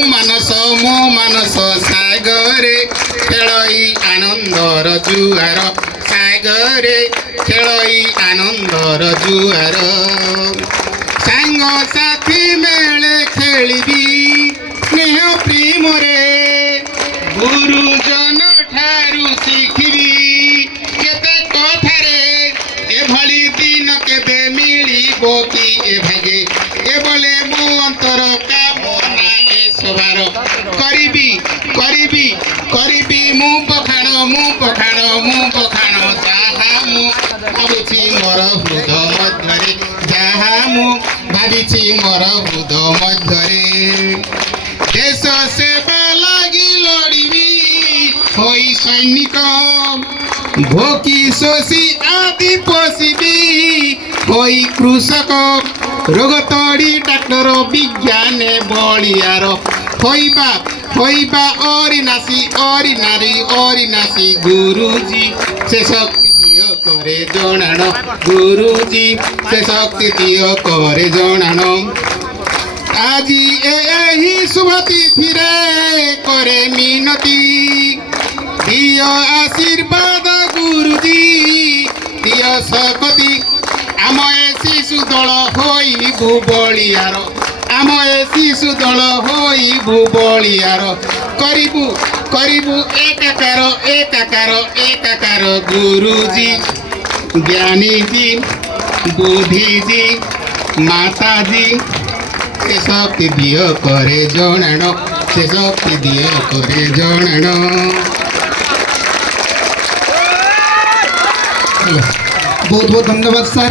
ମାନସ ସାଗରେ ଖେଳଇ ଆନନ୍ଦର ଜୁଆର ସାଗରେ ଖେଳଇ ଆନନ୍ଦର ଜୁଆର ସାଙ୍ଗସାଥି ମେଳେ ଖେଳିବି ସ୍ନେହ ପ୍ରେମରେ ଗୁରୁଜନ ଠାରୁ ଶିଖିବି କେତେ କଥାରେ ଏଭଳି ଦିନ କେବେ ମିଳିବ କି ଏ ଭାଗେ ଏଭଳେ ମୋ ଅନ୍ତର କାମନା ଏ ସବାର କରିବି କରିବି କରିବି ମୁଁ ପଖାଣ ଯାହା ମୁଁ ଭାବୁଛି ମୋର ହୃଦ ମଧ୍ୟରେ ଯାହା ମୁଁ ଭାବିଛି ମୋର ହୃଦ ମଧ୍ୟରେ ଦେଶ ସେବା ଲାଗି ଲଢ଼ିବି ହୋଇ ସୈନିକ ଭୋକି ଶୋଷି ଆଦି ପୋଷିବି ହୋଇ କୃଷକ ରୋଗ ତଡ଼ି ଡାକ୍ତର ବିଜ୍ଞାନେ ବଳିଆର ହୋଇବା অরিনাসি গুরুজি সে শক্তি দিও করে জনানো গুরুজি সে শক্তি দিও করে জনানো আজি এই শুভ তিথিরে করে মিনতি দিও আশীর্বাদ গুরুজি দিও শক্তি ଆମ ଏ ଶିଶୁ ଦଳ ହୋଇବୁ ବଳିଆର ଆମ ଏ ଶିଶୁ ଦଳ ହୋଇବୁ ବଳିଆର କରିବୁ କରିବୁ ଏକାକାର ଗୁରୁଜି জ্ঞানীজি বুদ্ধিজি মাতাজি সে শক্তি দিও করে জনাণ সে শক্তি দিও করে জনাণ बहुत बहुत धन्यवाद सर।